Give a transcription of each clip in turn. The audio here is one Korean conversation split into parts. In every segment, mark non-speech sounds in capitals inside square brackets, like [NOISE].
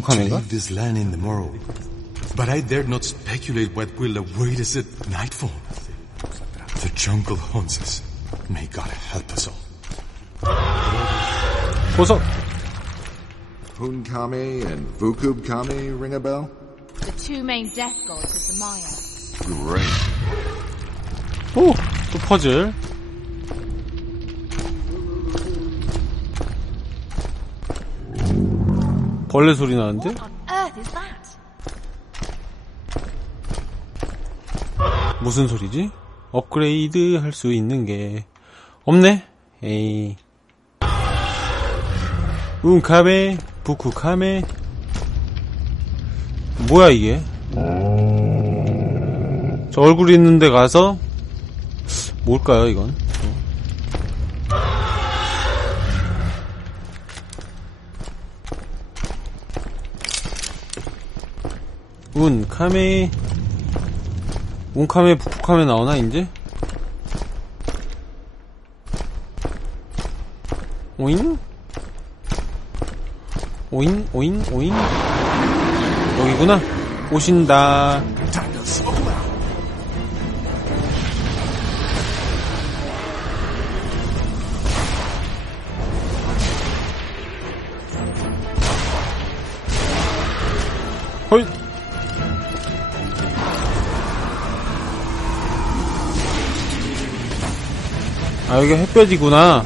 북한인가? leave this land in the morrow. But I dare not speculate what will await us at nightfall. The jungle haunts us. May God help us all. 보석. Hunkame and Vukubkame ring a bell? The two main death gods of the Maya. Great. 오, 또 퍼즐. 벌레 소리 나는데? 무슨 소리지? 업그레이드 할 수 있는 게 없네? 에이. 운카메, 부쿠카메. 뭐야 이게? 저 얼굴 있는 데 가서 뭘까요 이건? 운 카메 운 카메 북 카메 나오나 이제? 오잉? 오잉 오잉 오잉 여기구나 오신다 헐 아 여기 햇볕이구나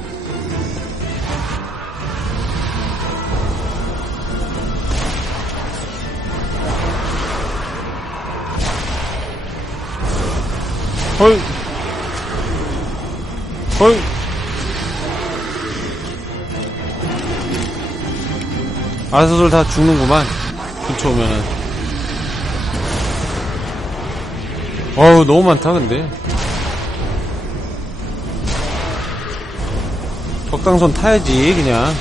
헐 헐. 아서들 다 죽는구만. 근처 오면은. 어우, 너무 많다, 근데. 적당선 타야지, 그냥.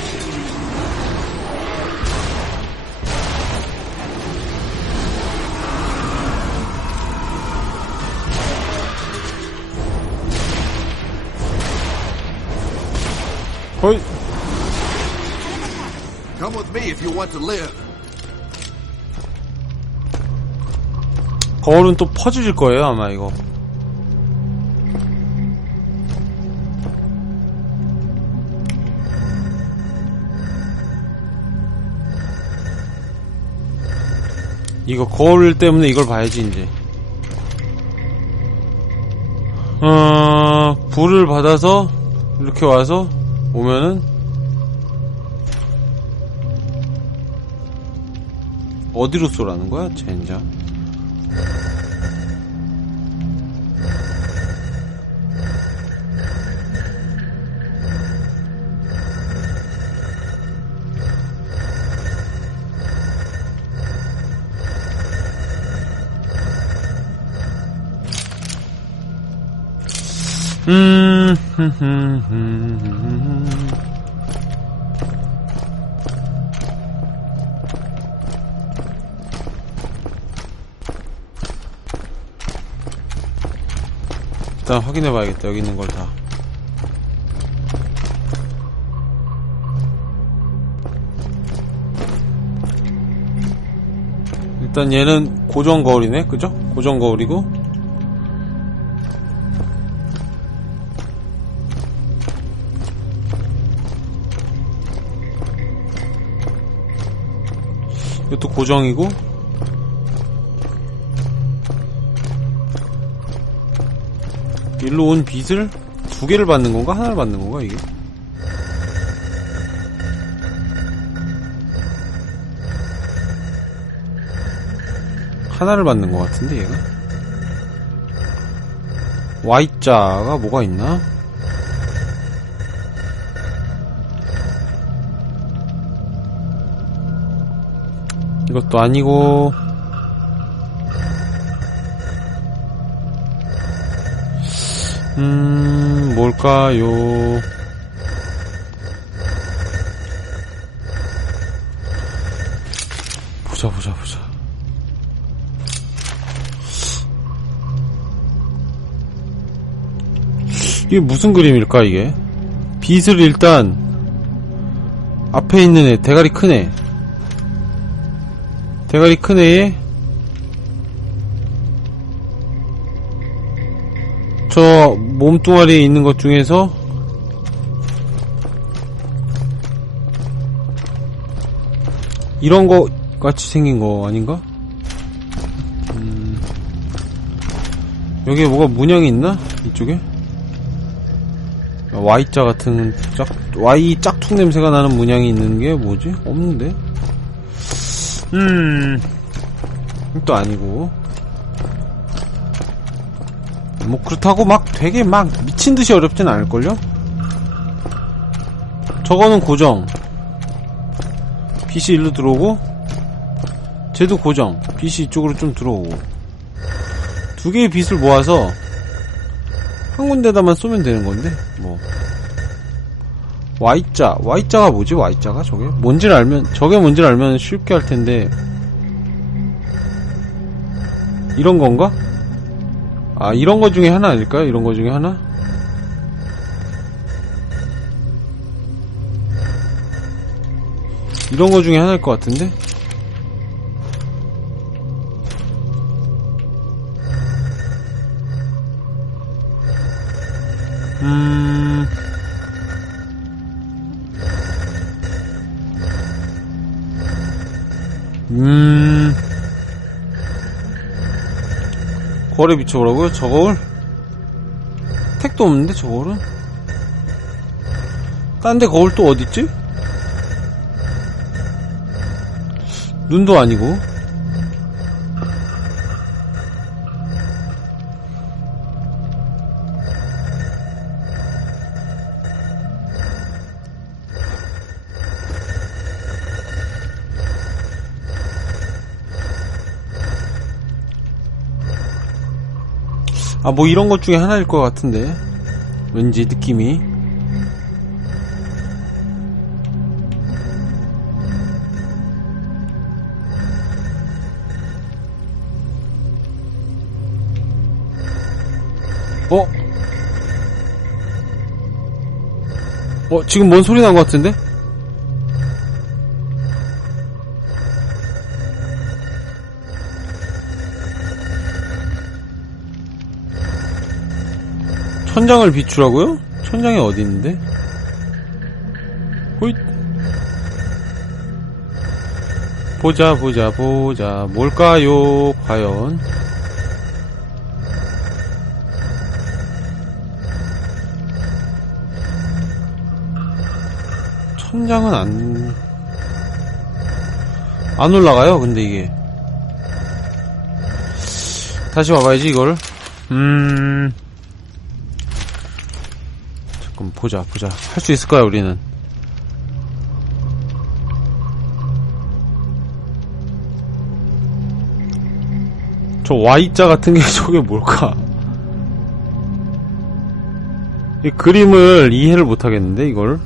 헐. Come with me if you want to live. 거울은 또 퍼질 거예요, 아마 이거. 이거 거울 때문에 이걸 봐야지, 이제. 어, 불을 받아서, 이렇게 와서, 오면은, 어디로 쏘라는 거야, 젠장? 음, 일단 확인해 봐야겠다, 여기 있는 걸 다. 일단 얘는 고정 거울이네, 그죠? 고정 거울이고, 이것도 고정이고. 일로 온 빛을 두 개를 받는 건가? 하나를 받는 건가 이게? 하나를 받는 것 같은데 얘가? Y자가 뭐가 있나? 이것도 아니고. 음 뭘까요? 보자 보자 보자. 이게 무슨 그림일까 이게? 빛을 일단 앞에 있는 애 대가리 큰 애 대가리 크네. 저 몸뚱아리에 있는 것 중에서 이런 거 같이 생긴 거 아닌가? 음, 여기에 뭐가 문양이 있나? 이쪽에? Y자 같은 짝, Y 짝퉁 냄새가 나는 문양이 있는 게 뭐지? 없는데? 음, 또 아니고. 뭐 그렇다고 막 되게 막 미친 듯이 어렵진 않을걸요? 저거는 고정. 빛이 일로 들어오고 쟤도 고정. 빛이 이쪽으로 좀 들어오고. 두 개의 빛을 모아서 한 군데다만 쏘면 되는 건데 뭐 Y자 Y자가 뭐지 Y자가 저게 뭔지를 알면 저게 뭔지를 알면 쉽게 할 텐데 이런 건가? 아 이런 거 중에 하나 아닐까요? 이런 거 중에 하나? 이런 거 중에 하나일 것 같은데? 거울에 비춰보라고요? 저 거울? 택도 없는데 저 거울은? 딴데 거울 또 어딨지? 눈도 아니고 아, 뭐 이런 것 중에 하나일 것 같은데. 왠지 느낌이. 어? 어, 지금 뭔 소리 난 것 같은데? 천장을 비추라고요? 천장이 어디 있는데? 호잇. 보자, 보자, 보자. 뭘까요, 과연? 천장은 안, 안 올라가요, 근데 이게. 다시 와봐야지, 이걸. 음, 보자, 보자. 할 수 있을까요, 우리는? 저 Y자 같은 게 [LAUGHS] 저게 뭘까? 이 그림을 이해를 못 하겠는데, 이걸?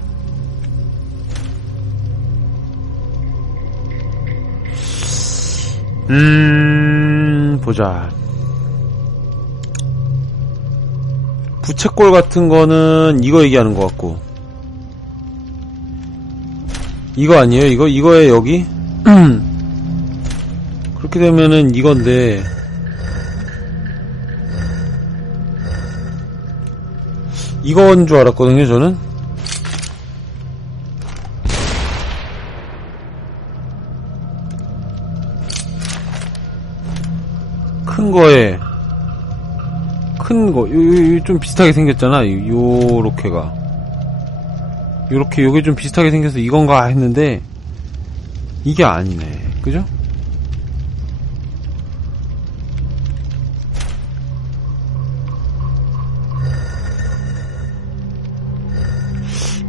음, 보자. 부채꼴 같은 거는 이거 얘기하는 것 같고. 이거 아니에요? 이거? 이거에 여기? [CLEARS THROAT] 그렇게 되면은 이건데. 이건 줄 알았거든요, 저는. 큰 거에 큰 거, 요, 요, 요, 좀 비슷하게 생겼잖아. 요, 요렇게가. 요렇게, 요게 좀 비슷하게 생겨서 이건가 했는데, 이게 아니네. 그죠?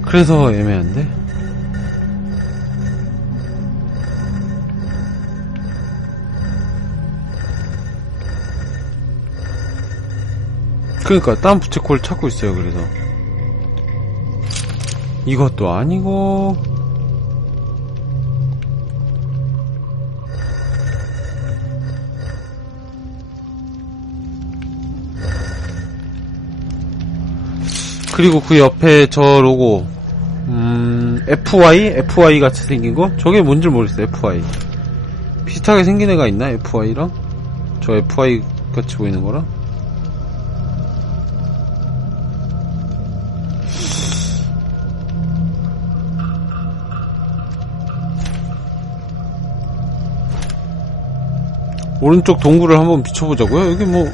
그래서 애매한데? 그러니까 딴 부채꼴 찾고 있어요 그래서 이것도 아니고 그리고 그 옆에 저 로고 음 FY? FY 같이 생긴 거? 저게 뭔지 모르겠어 FY 비슷하게 생긴 애가 있나? FI랑? 저 FI 같이 보이는 거랑? 오른쪽 동굴을 한번 비춰보자고요? 여기 뭐,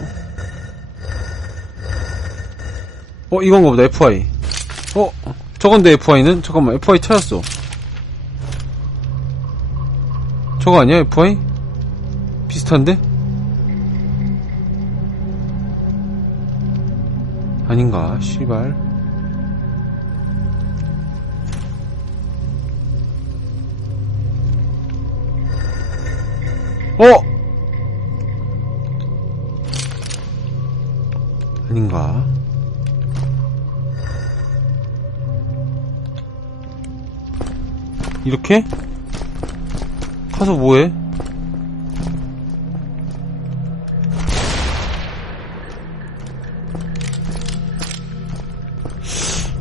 어, 이건가 보다, FI. 어, 저건데, FI는? 잠깐만, FI 찾았어. 저거 아니야, FI? 비슷한데? 아닌가, 씨발. 어! 아닌가? 이렇게? 가서 뭐해?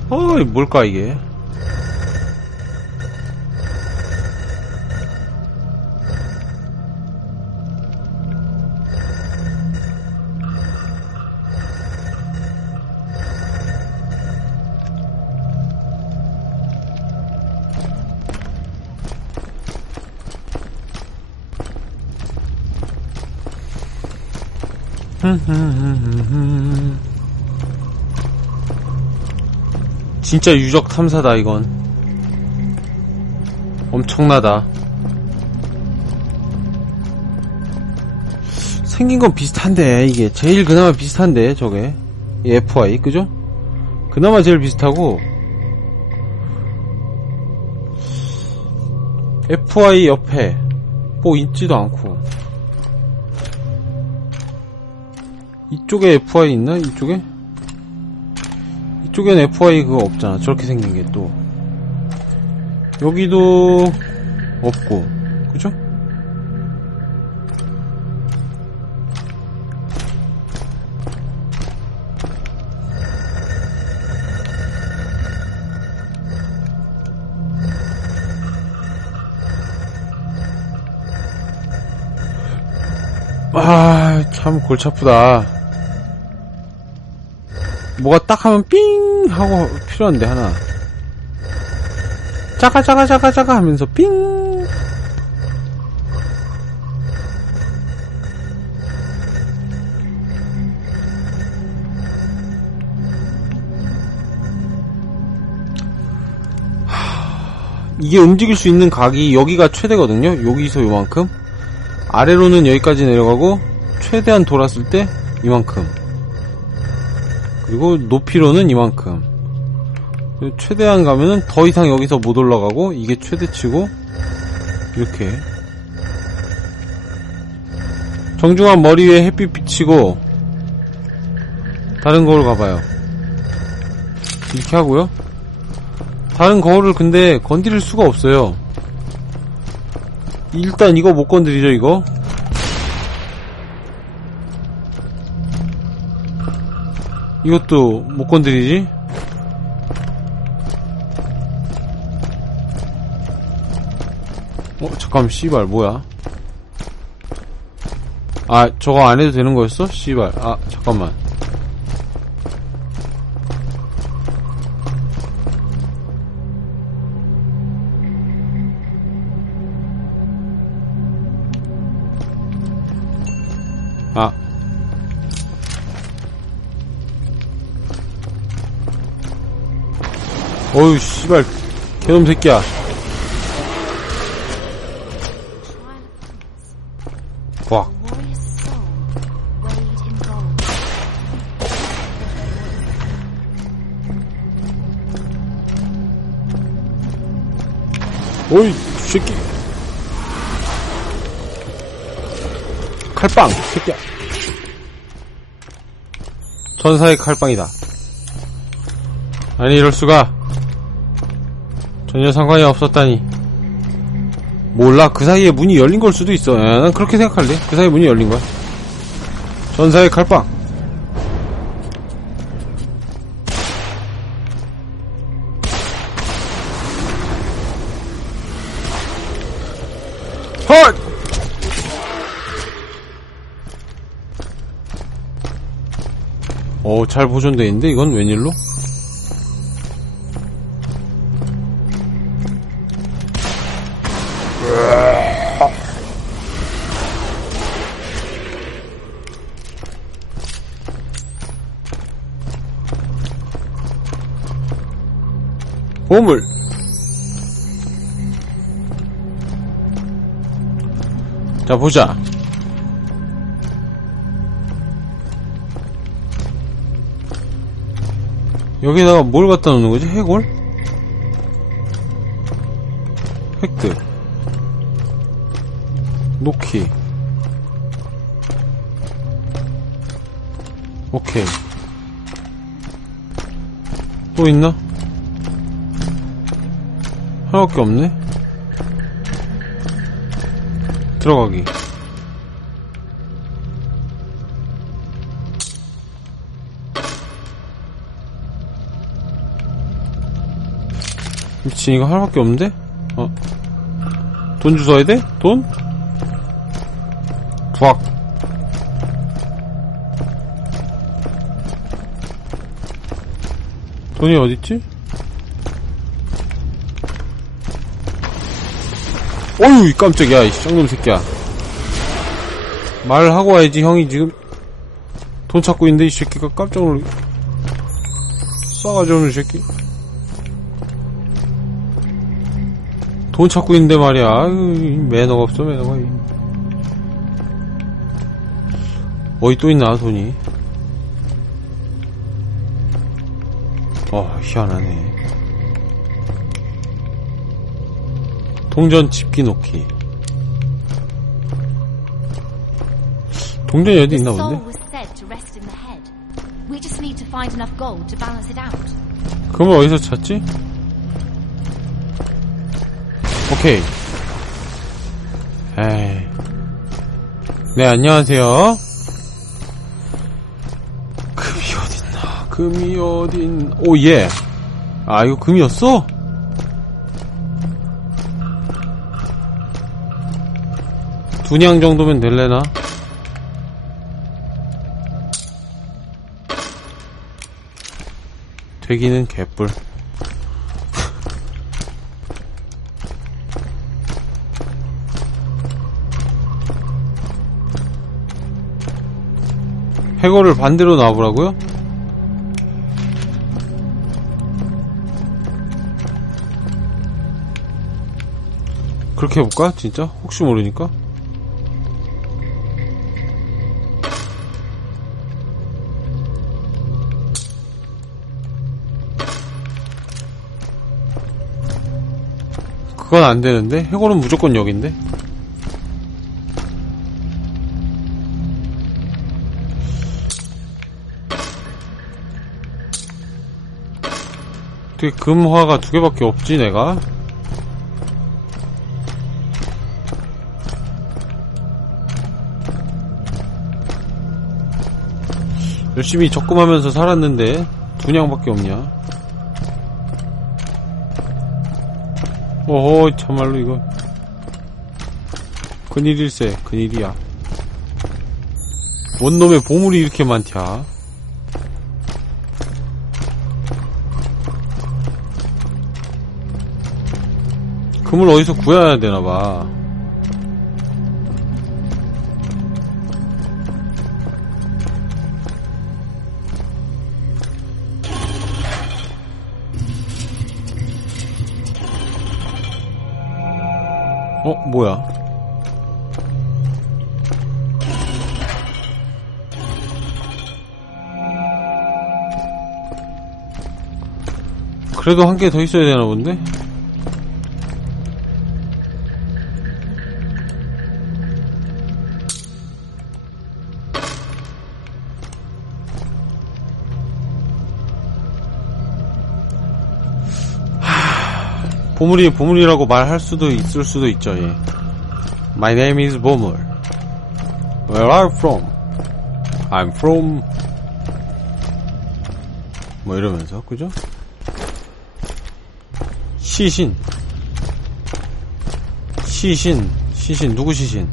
어, 뭘까, 이게? [LAUGHS] 진짜 유적 탐사다, 이건. 엄청나다. 생긴 건 비슷한데, 이게. 제일 그나마 비슷한데, 저게. 이 FI, 그죠? 그나마 제일 비슷하고, FI 옆에, 뭐 있지도 않고. 이쪽에 FI 있나? 이쪽에? 이쪽엔 FI 그거 없잖아. 저렇게 생긴 게 또. 여기도 없고. 그죠? 아, 참 골치 아프다. 뭐가 딱 하면 삥 하고 필요한데 하나. 짜가 짜가 짜가 짜가 하면서 삥. 하, 이게 움직일 수 있는 각이 여기가 최대거든요. 여기서 요만큼. 아래로는 여기까지 내려가고 최대한 돌았을 때 이만큼 그리고 높이로는 이만큼. 최대한 가면은 더 이상 여기서 못 올라가고 이게 최대치고 이렇게. 정중한 머리 위에 햇빛 비치고 다른 거울 가봐요. 이렇게 하고요. 다른 거울을 근데 건드릴 수가 없어요. 일단 이거 못 건드리죠 이거 이것도 못 건드리지? 어, 잠깐, 씨발, 뭐야? 아, 저거 안 해도 되는 거였어? 씨발. 아, 잠깐만. 어휴, 씨발. 개놈 새끼야. gold. 어이, 새끼. 칼빵, 새끼야. 전사의 칼빵이다. 아니, 이럴 수가. 전혀 상관이 없었다니. 몰라. 그 사이에 문이 열린 걸 수도 있어. 야, 난 그렇게 생각할래. 그 사이에 문이 열린 거야. 전사의 칼빵. 헐! 어, 잘 보존되어 있는데 이건 웬일로? 보물! 자, 보자. 여기다가 뭘 갖다 놓는 거지? 해골? 획득. 놓기. 오케이. 또 있나? 하나밖에 없네? 들어가기. 미친, 이거 하나밖에 없는데? 어. 돈 주워야 돼? 돈? 부악. 돈이 어딨지? 이 깜짝이야, 이 쌍놈 새끼야. 말을 하고 와야지, 형이 지금 돈 찾고 있는데, 이 새끼가 깜짝 놀라. 싸가지 없는 새끼. 돈 찾고 있는데 말이야. 아유, 이 매너가 없어, 매너가. 이. 어디 또 있나, 돈이. 어, 희한하네. 동전 집기 놓기. 동전이 어디 있나 본데? 그걸 어디서 찾지? 오케이. 에이. 네, 안녕하세요. 금이 어딨나? 금이 어딘, 오, 예. 아, 이거 금이었어? 두냥 정도면 될래나? 되기는 개뿔. [LAUGHS] 해골을 반대로 놔보라고요? 그렇게 해볼까? 진짜? 혹시 모르니까? 그건 안 되는데? 해골은 무조건 여긴데? 어떻게 금화가 두 개밖에 없지, 내가? 열심히 적금하면서 살았는데, 두 냥밖에 없냐? 어허, 참말로 이거. 큰일일세, 큰일이야. 뭔 놈의 보물이 이렇게 많냐? 금을 어디서 구해야 되나봐. 어, 뭐야? 그래도 한 개 더 있어야 되나 본데? 보물이 보물이라고 말할 수도 있을 수도 있죠. 예. My name is 보물. Where are you from? I'm from. 뭐 이러면서 그죠? 시신. 시신. 시신 누구 시신?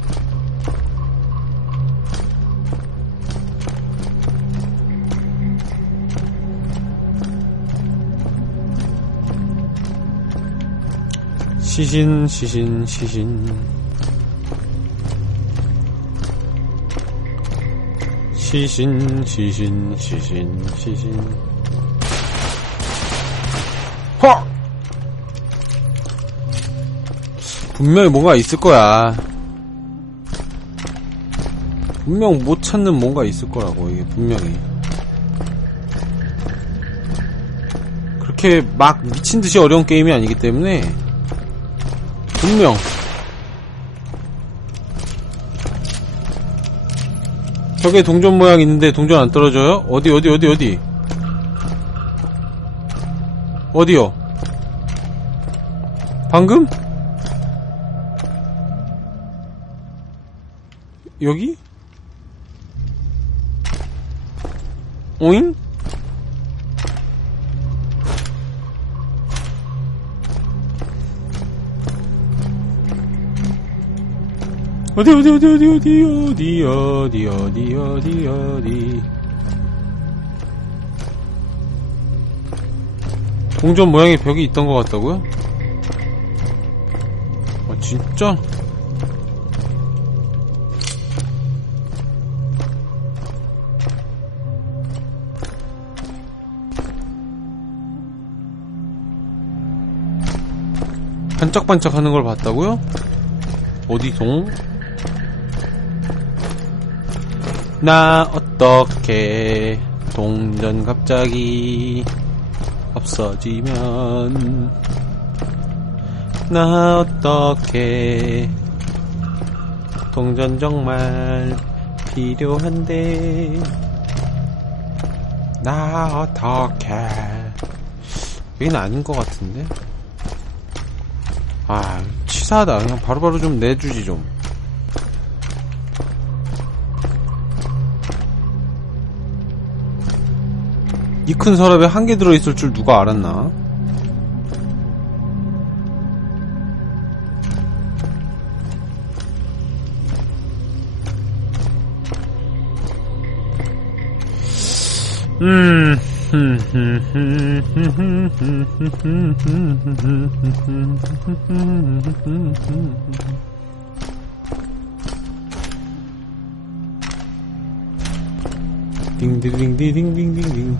시신, 시신, 시신. 시신, 시신, 시신, 시신. 허! 분명히 뭔가 있을 거야. 분명 못 찾는 뭔가 있을 거라고, 이게 분명히. 그렇게 막 미친 듯이 어려운 게임이 아니기 때문에, 분명. 저게 동전 모양 있는데 동전 안 떨어져요? 어디, 어디, 어디, 어디? 어디요? 방금? 여기? 오잉? 어디 어디 어디 어디 어디 어디 어디 어디 어디 어디 동전 모양의 벽이 있던 것 같다고요? 아 진짜? 반짝반짝 하는 걸 봤다고요? 어디송? 나 어떻게 동전 갑자기 없어지면? 나 어떻게 동전 정말 필요한데? 나 어떻게? 여긴 아닌 것 같은데? 아 치사하다. 그냥 바로바로 좀 내주지 좀 이 큰 서랍에 한 개 들어있을 줄 누가 알았나? 음, 딩딩딩딩딩딩딩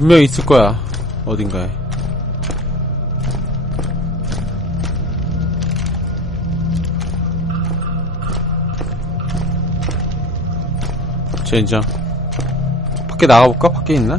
분명히 있을 거야 어딘가에 젠장 밖에 나가볼까? 밖에 있나?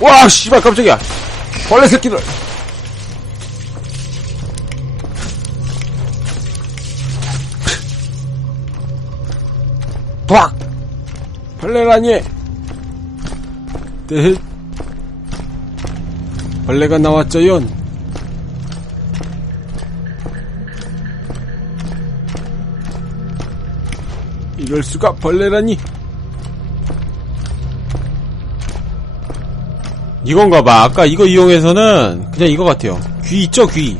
와, 씨발, 깜짝이야. 벌레 새끼들. 박! 벌레라니! 뜻. 벌레가 나왔죠연. 이럴 수가 벌레라니. 이건가 봐. 아까 이거 이용해서는 그냥 이거 같아요. 귀 있죠, 귀.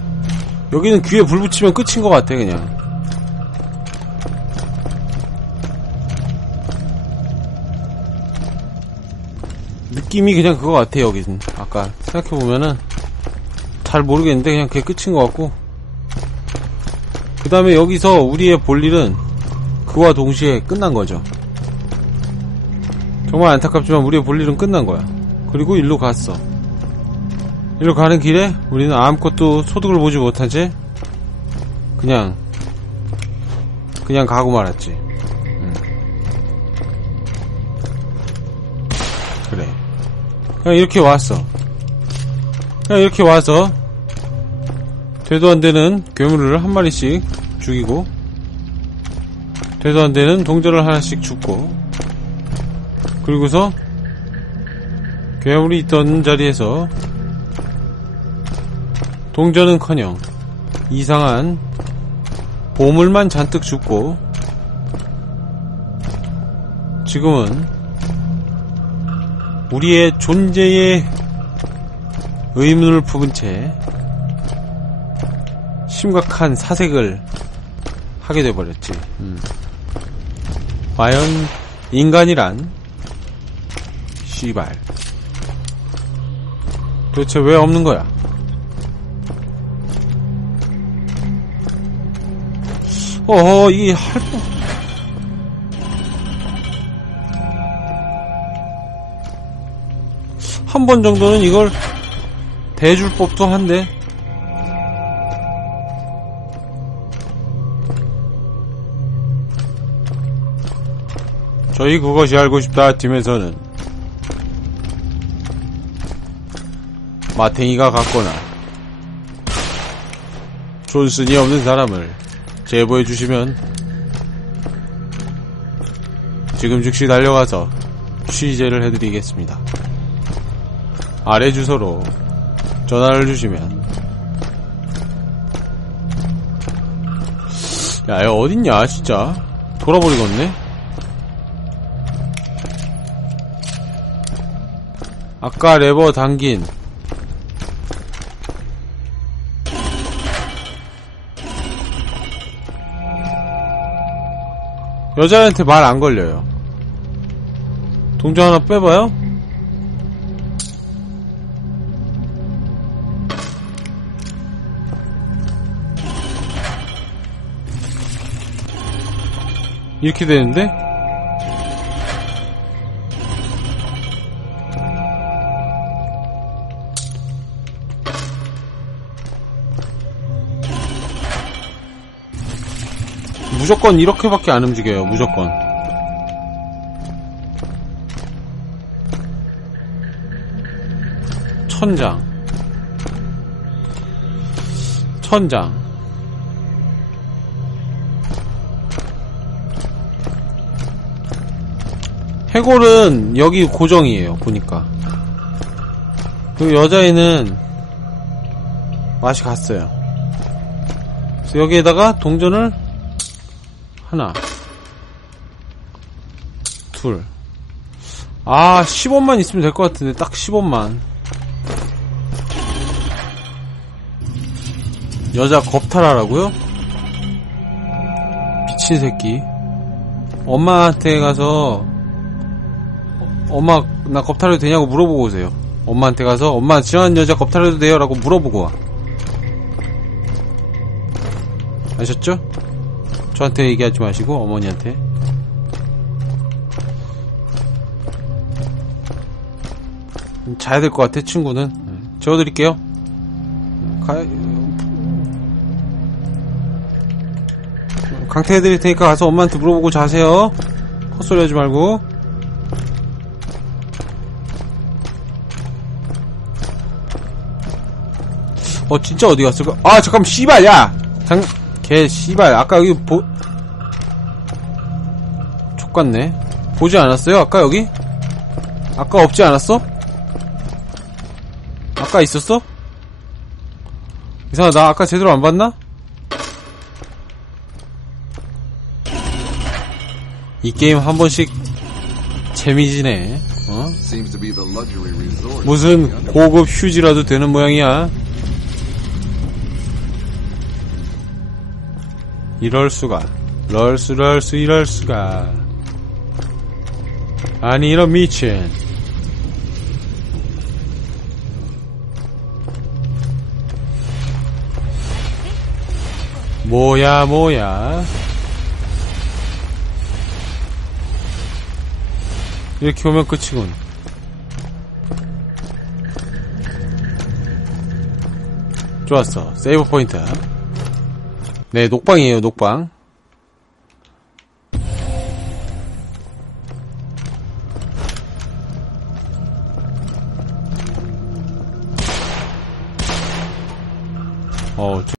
여기는 귀에 불 붙이면 끝인 것 같아, 그냥. 느낌이 그냥 그거 같아, 여기는. 아까 생각해보면은 잘 모르겠는데 그냥 그게 끝인 것 같고. 그 다음에 여기서 우리의 볼 일은 그와 동시에 끝난 거죠. 정말 안타깝지만 우리의 볼 일은 끝난 거야. 그리고 일로 갔어. 일로 가는 길에 우리는 아무것도 소득을 보지 못하지. 그냥 그냥 가고 말았지. 응. 그래. 그냥 이렇게 왔어. 그냥 이렇게 와서 되도 안 되는 괴물을 한 마리씩 죽이고 되도 안 되는 동전을 하나씩 죽고 그리고서 괴물이 있던 자리에서 동전은커녕 이상한 보물만 잔뜩 줍고 지금은 우리의 존재에 의문을 품은 채 심각한 사색을 하게 돼버렸지. 음. 과연 인간이란 씨발 도대체 왜 없는 거야? 어허 이게 할 법. 한번 정도는 이걸 대줄 법도 한데 저희 그것이 알고 싶다 팀에서는 마탱이가 같거나 존슨이 없는 사람을 제보해 주시면 지금 즉시 달려가서 취재를 해드리겠습니다. 아래 주소로 전화를 주시면 야, 얘 어딨냐, 진짜. 돌아버리겠네? 아까 레버 당긴 여자한테 말 안 걸려요. 동전 하나 빼봐요? 이렇게 되는데? 무조건 이렇게밖에 안 움직여요, 무조건. 천장. 천장. 해골은 여기 고정이에요, 보니까. 그 여자애는 맛이 갔어요. 그래서 여기에다가 동전을 하나 둘 아, 10원만 있으면 될 것 같은데, 딱 10원만. 여자 겁탈하라고요? 미친 새끼. 엄마한테 가서, 엄마, 나 겁탈해도 되냐고 물어보고 오세요. 엄마한테 가서, 엄마, 지나간 여자 겁탈해도 돼요? 라고 물어보고 와. 아셨죠? 저한테 얘기하지 마시고 어머니한테. 자야 될 것 같아 친구는. 재워드릴게요. 가... 강퇴해드릴 테니까 가서 엄마한테 물어보고 자세요. 헛소리 하지 말고. 어 진짜 어디 갔을까? 아 잠깐만 씨발 야장 개 씨발 아까 여기 보 족같네. 보지 않았어요 아까 여기? 아까 없지 않았어? 아까 있었어? 이상하다. 나 아까 제대로 안 봤나? 이 게임 한 번씩 재미지네. 어. 무슨 고급 휴지라도 되는 모양이야. 이럴 수가. 럴수, 럴수, 이럴 수가. 아니, 이런 미친. 뭐야, 뭐야. 이렇게 오면 끝이군. 좋았어. 세이브 포인트. 네, 녹방이에요, 녹방.